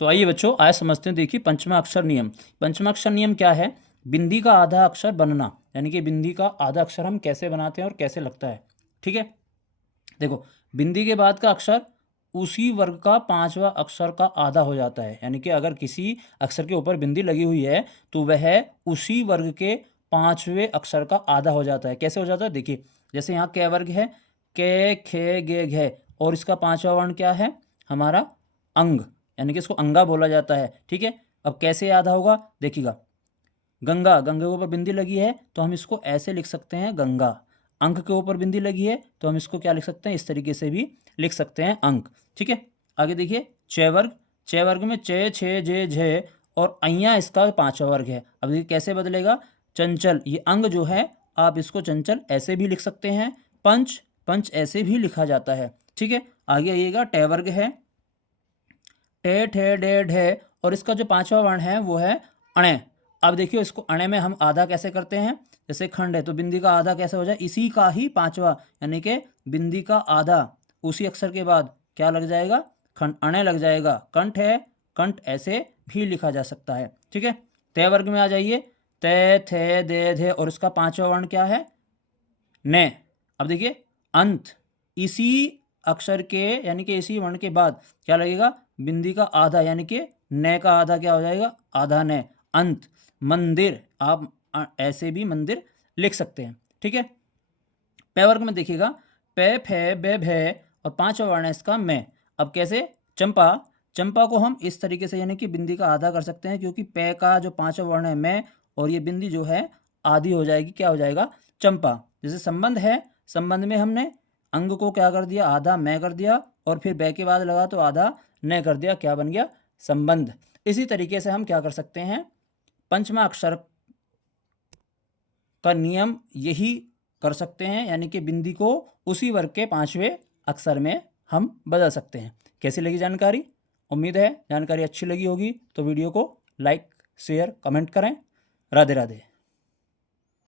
तो आइए बच्चों, आज समझते हैं। देखिए पंचमा अक्षर नियम। पंचमा अक्षर नियम क्या है? बिंदी का आधा अक्षर बनना, यानी कि बिंदी का आधा अक्षर हम कैसे बनाते हैं और कैसे लगता है। ठीक है, देखो, बिंदी के बाद का अक्षर उसी वर्ग का पांचवा अक्षर का आधा हो जाता है। यानी कि अगर किसी अक्षर के ऊपर बिंदी लगी हुई है तो वह उसी वर्ग के पांचवें अक्षर का आधा हो जाता है। कैसे हो जाता है? देखिए, जैसे यहाँ क वर्ग है, के खे गे घे, और इसका पांचवा वर्ण क्या है? हमारा अंग, यानी कि इसको अंगा बोला जाता है। ठीक है, अब कैसे आधा होगा देखिएगा। गंगा, गंगे के ऊपर बिंदी लगी है तो हम इसको ऐसे लिख सकते हैं गंगा। अंक के ऊपर बिंदी लगी है तो हम इसको क्या लिख सकते हैं? इस तरीके से भी लिख सकते हैं, अंक। ठीक है, आगे देखिए च वर्ग। च वर्ग में चे छे जे झे और अय्या इसका पांचवा वर्ग है। अब देखिए कैसे बदलेगा। चंचल, ये अंग जो है आप इसको चंचल ऐसे भी लिख सकते हैं, पंच, पंच ऐसे भी लिखा जाता है। ठीक है, आगे आइएगा, ट वर्ग है, टे ठे डे ढे, और इसका जो पांचवा वर्ण है वो है अणे। अब देखिए इसको अणे में हम आधा कैसे करते हैं? जैसे खंड है तो बिंदी का आधा कैसे हो जाए? इसी का ही पांचवा, यानी कि बिंदी का आधा उसी अक्षर के बाद क्या लग जाएगा? खंड, अणे लग जाएगा। कंठ है, कंठ ऐसे भी लिखा जा सकता है। ठीक है, तय वर्ग में आ जाइए, तय थे दे धे, और इसका पांचवा वर्ण क्या है? ने। अब देखिए अंत, इसी अक्षर के यानी कि इसी वर्ण के बाद क्या लगेगा? बिंदी का आधा, यानी कि न का आधा क्या हो जाएगा? आधा न, अंत। मंदिर, आप ऐसे भी मंदिर लिख सकते हैं। ठीक है, पै वर्ग में देखिएगा, पे फे बे भे, और पांचवा वर्ण है इसका मैं। अब कैसे? चंपा, चंपा को हम इस तरीके से यानी कि बिंदी का आधा कर सकते हैं, क्योंकि पे का जो पांचवा वर्ण है मैं, और ये बिंदी जो है आधी हो जाएगी, क्या हो जाएगा? चंपा। जैसे संबंध है, संबंध में हमने अंग को क्या कर दिया? आधा मैं कर दिया, और फिर बै के बाद लगा तो आधा न कर दिया, क्या बन गया? संबंध। इसी तरीके से हम क्या कर सकते हैं? पंचमा अक्षर का नियम यही कर सकते हैं, यानी कि बिंदी को उसी वर्ग के पांचवें अक्षर में हम बदल सकते हैं। कैसी लगी जानकारी? उम्मीद है जानकारी अच्छी लगी होगी। तो वीडियो को लाइक शेयर कमेंट करें। राधे राधे।